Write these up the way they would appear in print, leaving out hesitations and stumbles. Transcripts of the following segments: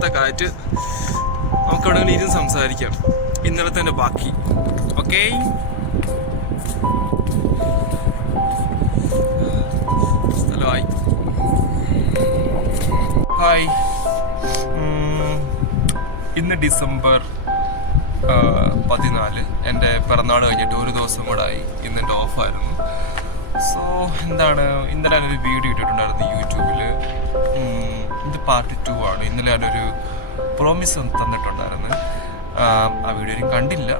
തണുത്ത കാറ്റ്. നമുക്ക് എവിടെയെങ്കിലും ഇരുന്ന് സംസാരിക്കാം. ഇന്നലെ തന്നെ ബാക്കി. ഓക്കെ, സ്ഥലമായി. ഹായ്, ഇന്ന് ഡിസംബർ 14. എൻ്റെ പിറന്നാൾ കഴിഞ്ഞിട്ട് ഒരു ദിവസം കൂടെ ആയി. ഇന്ന് എൻ്റെ ഓഫായിരുന്നു. സോ എന്താണ്, ഇന്നലെ ഞാനൊരു വീഡിയോ ഇട്ടിട്ടുണ്ടായിരുന്നു യൂട്യൂബിൽ. ഇത് പാർട്ട് 2 ആണ്. ഇന്നലെ ഞാനൊരു പ്രോമിസ് തന്നിട്ടുണ്ടായിരുന്നു. ആ വീഡിയോ ഞാൻ കണ്ടില്ല.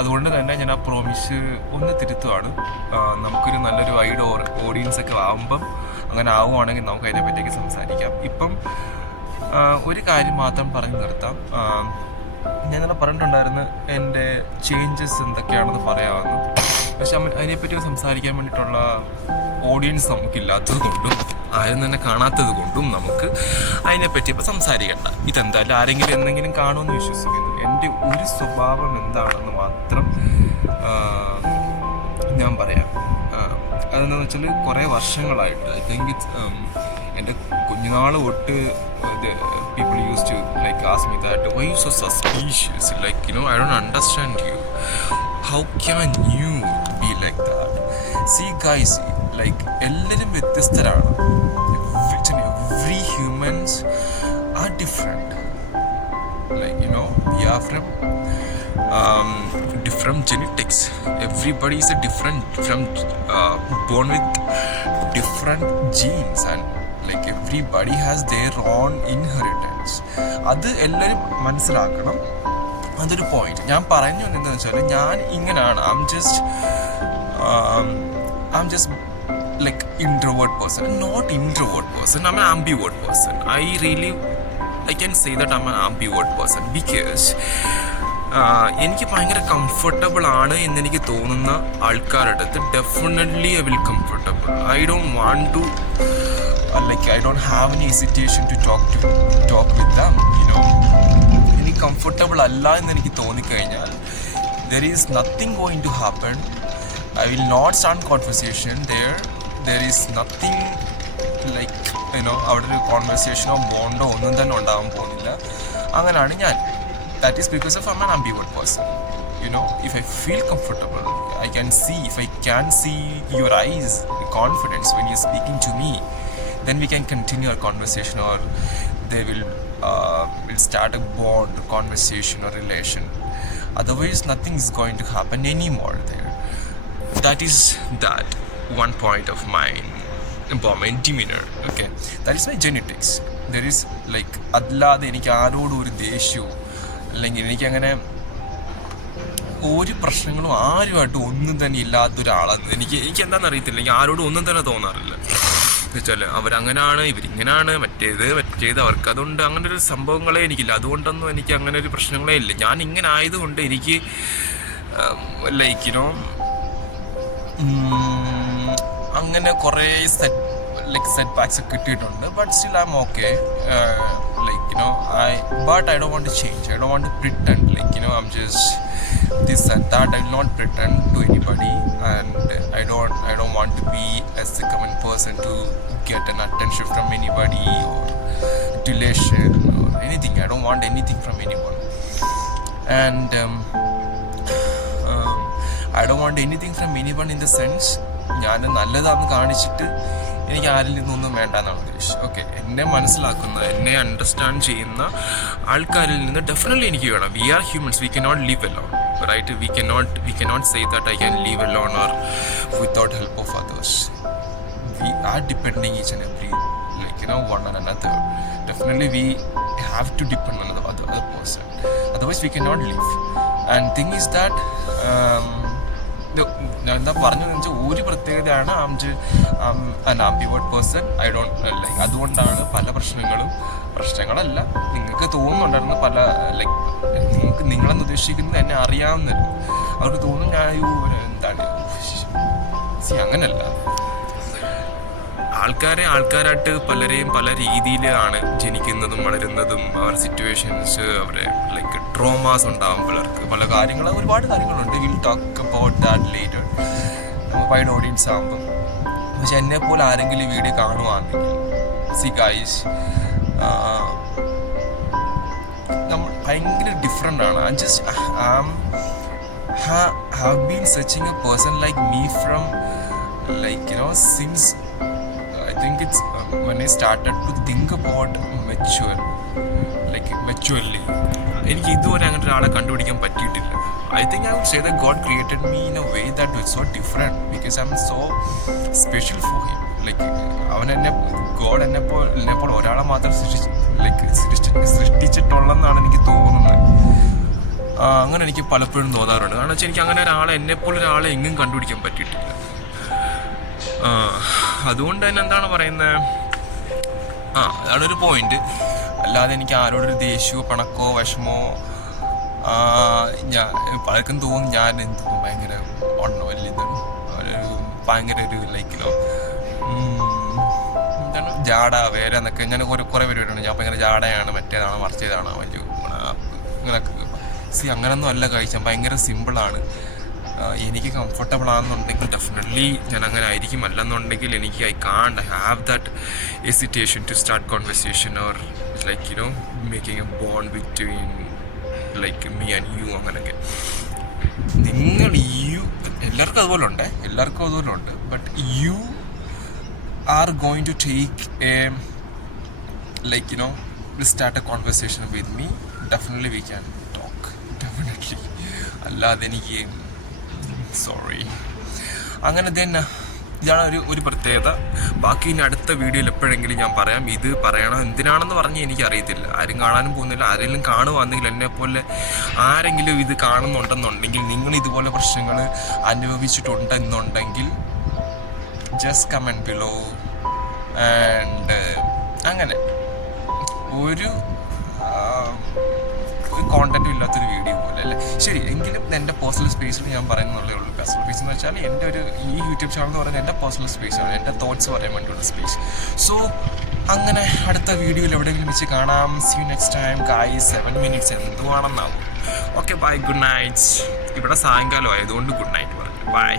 അതുകൊണ്ട് തന്നെ ഞാൻ ആ പ്രോമിസ് ഒന്ന് തിരുത്തുവാണ്. നമുക്കൊരു നല്ലൊരു വൈഡ് ഓഡിയൻസ് ഒക്കെ ആകുമ്പം അങ്ങനെ ആവുകയാണെങ്കിൽ നമുക്ക് അതിനെപ്പറ്റിയൊക്കെ സംസാരിക്കാം. ഇപ്പം ഒരു കാര്യം മാത്രം പറഞ്ഞു നിർത്താം. ഞാൻ ഇന്നലെ പറഞ്ഞിട്ടുണ്ടായിരുന്നു എൻ്റെ ചേഞ്ചസ് എന്തൊക്കെയാണെന്ന് പറയാമെന്ന്. പക്ഷെ അതിനെപ്പറ്റി സംസാരിക്കാൻ വേണ്ടിയിട്ടുള്ള ഓഡിയൻസ് നമുക്കില്ലാത്തത് കൊണ്ടും ആരും തന്നെ കാണാത്തത് കൊണ്ടും നമുക്ക് അതിനെപ്പറ്റി ഇപ്പോൾ സംസാരിക്കണ്ട. ഇതെന്തായാലും ആരെങ്കിലും എന്തെങ്കിലും കാണുമെന്ന് വിശ്വസിക്കുന്നു. എൻ്റെ ഒരു സ്വഭാവം എന്താണെന്ന് മാത്രം ഞാൻ പറയാം. അതെന്താണെന്ന് വെച്ചാൽ കുറേ വർഷങ്ങളായിട്ട് ഐ തിങ്ക് എൻ്റെ കുഞ്ഞുനാൾ തൊട്ട് people used to like ask me that, why you so suspicious, like, you know, I don't understand you, how can you be like that? See guys, like ellarum vyathyastharana. Every humans are different, like, you know, we are from different genetics. Everybody is a different born with different genes, and like everybody has their own inheritance. അത് എല്ലാവരും മനസ്സിലാക്കണം. അതൊരു point. ഞാൻ പറഞ്ഞു എന്താണെന്ന് വെച്ചാൽ, ഞാൻ ഇങ്ങനെയാണ്. I am just like introvert person, not introvert person. I'm an ambivert person. I can say that I'm an ambivert person because എനിക്ക് ഭയങ്കര കംഫർട്ടബിൾ ആണ് എന്നെനിക്ക് തോന്നുന്ന ആൾക്കാരുടെ അടുത്ത് definitely I will comfortable. I don't have any hesitation to talk with them, you know. എനിക്ക് comfortable അല്ല എന്നെനിക്ക് തോന്നിക്കഴിഞ്ഞാൽ there is nothing going to happen. I will not start conversation there is nothing like, you know, അവിടെ ഒരു കോൺവെർസേഷനോ ബോണ്ടോ ഒന്നും തന്നെ ഉണ്ടാകാൻ പോകുന്നില്ല. അങ്ങനെയാണ് ഞാൻ. That is because of I'm an ambivert person, you know. If I feel comfortable, I can see, if I can see your eyes, confidence when you're speaking to me, then we can continue our conversation, or they will start a bond, conversation or relation. Otherwise nothing is going to happen anymore there. That is that one point of mine about my demeanor. Okay, that is my genetics. There is like adlade എനിക്ക് ആരോടും ഒരു ദേഷ്യവും അല്ലെങ്കിൽ എനിക്കങ്ങനെ ഒരു പ്രശ്നങ്ങളും ആരുമായിട്ട് ഒന്നും തന്നെ ഇല്ലാത്തൊരാളാണ്. എനിക്ക് എന്താണെന്ന് അറിയത്തില്ല. എനിക്ക് ആരോടും ഒന്നും തന്നെ തോന്നാറില്ല. എന്നുവെച്ചാൽ അവരങ്ങനെയാണ്, ഇവരിങ്ങനെയാണ്, മറ്റേത് അവർക്ക് അതുകൊണ്ട് അങ്ങനെ ഒരു സംഭവങ്ങളേ എനിക്കില്ല. അതുകൊണ്ടൊന്നും എനിക്ക് അങ്ങനെ ഒരു പ്രശ്നങ്ങളേ ഇല്ല. ഞാൻ ഇങ്ങനെ ആയതുകൊണ്ട് എനിക്ക് ലൈക്ക്, യുനോ, അങ്ങനെ കുറേ സെറ്റ് ബാക്സ് ഒക്കെ കിട്ടിയിട്ടുണ്ട്. But still I M okay. Like, you know, but I don't want to change. I don't want to pretend, like, you know, I'm just this and that. I will not pretend to anybody, and I don't want to be a common person to get an attention from anybody or adulation or anything. I don't want anything from anyone, and I don't want anything from anyone in the sense ഞാൻ നല്ലതാണെന്ന് കാണിച്ചിട്ട് എനിക്ക് ആരിൽ നിന്നൊന്നും വേണ്ടെന്നാണ് ഉദ്ദേശിച്ചത്. Okay, എന്നെ മനസ്സിലാക്കുന്ന, എന്നെ അണ്ടർസ്റ്റാൻഡ് ചെയ്യുന്ന ആൾക്കാരിൽ നിന്ന് ഡെഫിനറ്റ്ലി എനിക്ക് വേണം. We are humans, we cannot leave alone, right? We cannot say that I can leave alone or without help of others. We are depending each and every, like, you know, one on another. Definitely we have to depend on the other person, otherwise we cannot live. And thing is that ഞാൻ എന്താ പറഞ്ഞതെന്ന് വെച്ചാൽ, ഒരു പ്രത്യേകതയാണ് an ambivert person. I don't like, അതുകൊണ്ടാണ് പല പ്രശ്നങ്ങളല്ല നിങ്ങൾക്ക് തോന്നുന്നുണ്ടായിരുന്നു. പല ലൈക്ക് നിങ്ങളെന്ന് ഉദ്ദേശിക്കുന്നത് എന്നെ അറിയാവുന്നല്ലോ. അവർക്ക് തോന്നും ഞാൻ എന്താണ് അങ്ങനല്ല. ആൾക്കാരായിട്ട് പലരെയും പല രീതിയിലാണ് ജനിക്കുന്നതും വളരുന്നതും. അവരുടെ സിറ്റുവേഷൻസ്, അവരെ ലൈക്ക് ട്രോമാസ് ഉണ്ടാകും പലർക്ക്. പല കാര്യങ്ങൾ, ഒരുപാട് കാര്യങ്ങളുണ്ട്. Will talk about that later, wide audience ആകുമ്പം. പക്ഷെ എന്നെപ്പോലെ ആരെങ്കിലും വീഡിയോ കാണുവാണെങ്കിൽ, സി ഗൈസ്, ഭയങ്കര ഡിഫറെൻ്റ് ആണ്. I just have been searching a person like me from like you know since I think it's when I started to think about maturely എനിക്ക് ഇതുവരെ അങ്ങനെ ഒരാളെ കണ്ടുപിടിക്കാൻ പറ്റിയിട്ടില്ല. I think I would say that God created me in a way that was so different because I'm so special for him. Like God എന്നെപ്പോൾ ഒരാളെ മാത്രം സൃഷ്ടിച്ചിട്ടുള്ളതെന്നാണ് എനിക്ക് തോന്നുന്നത്. അങ്ങനെ എനിക്ക് പലപ്പോഴും തോന്നാറുണ്ട്. കാരണം വെച്ചാൽ എനിക്ക് അങ്ങനെ എന്നെപ്പോലൊരാളെ എങ്ങും കണ്ടുപിടിക്കാൻ പറ്റിയിട്ടില്ല. അതുകൊണ്ട് തന്നെ എന്താണ് പറയുന്നത്, അതാണൊരു പോയിന്റ്. അല്ലാതെ എനിക്ക് ആരോടൊരു ദേഷ്യമോ പിണക്കോ വിഷമോ പലർക്കും തോന്നും ഞാൻ ഭയങ്കര ഭയങ്കര ഒരു ലൈക്കിലോ എന്താണ് ജാട വേറെ എന്നൊക്കെ ഇങ്ങനെ കുറേ പരിപാടിയാണ്. ഞാൻ ഭയങ്കര ജാടയാണ്, മറ്റേതാണ്, മറിച്ചതാണ്, വലിയ ഇങ്ങനെയൊക്കെ അങ്ങനൊന്നും അല്ല കഴിച്ചാൽ ഭയങ്കര സിമ്പിളാണ്. എനിക്ക് കംഫർട്ടബിൾ ആണെന്നുണ്ടെങ്കിൽ ഡെഫിനറ്റ്ലി ഞാൻ അങ്ങനെ ആയിരിക്കും. അല്ലെന്നുണ്ടെങ്കിൽ എനിക്ക് I can't have that hesitation to start conversation or like you know making a bond between like me and you. അങ്ങനെയൊക്കെ എല്ലാവർക്കും അതുപോലെ ഉണ്ട്. But you are going to take a like you know start a conversation with me. Definitely we can talk, definitely. അല്ലാതെ എനിക്ക് sorry അങ്ങനെ തന്നെ ഇതാണ് ഒരു പ്രത്യേകത. ബാക്കി ഇനി അടുത്ത വീഡിയോയിൽ എപ്പോഴെങ്കിലും ഞാൻ പറയാം. ഇത് പറയണം എന്തിനാണെന്ന് പറഞ്ഞ് എനിക്കറിയത്തില്ല. ആരും കാണാനും പോകുന്നില്ല. ആരെങ്കിലും കാണുവാണെങ്കിൽ എന്നെപ്പോലെ ആരെങ്കിലും ഇത് കാണുന്നുണ്ടെന്നുണ്ടെങ്കിൽ, നിങ്ങൾ ഇതുപോലെ പ്രശ്നങ്ങൾ അനുഭവിച്ചിട്ടുണ്ടെന്നുണ്ടെങ്കിൽ ജസ്റ്റ് കമൻറ്റ് ബിലോ. ആൻഡ് അങ്ങനെ ഒരു കോണ്ടന്റും ഇല്ലാത്തൊരു വീഡിയോ പോലെ അല്ലേ. ശരി, എങ്കിലും എൻ്റെ പേഴ്സണൽ സ്പേസിൽ ഞാൻ പറയുന്നുള്ളേ ഉള്ളൂ. പേഴ്സണൽ സ്പേസ് എന്ന് വെച്ചാൽ എൻ്റെ ഈ യൂട്യൂബ് ചാനൽ എന്ന് പറയുന്നത് എൻ്റെ പേഴ്സണൽ സ്പേസാണ്, എൻ്റെ തോട്ട്സ് പറയാൻ വേണ്ടിയുള്ള സ്പേസ്. സോ അങ്ങനെ അടുത്ത വീഡിയോയിൽ എവിടെയെങ്കിലും വെച്ച് കാണാം. See you next time guys. 7 minutes എന്തുവാണെന്നാവും. Okay, bye, good night. ഇവിടെ സായങ്കാലം ആയതുകൊണ്ട് ഗുഡ് നൈറ്റ് പറഞ്ഞു. ബൈ.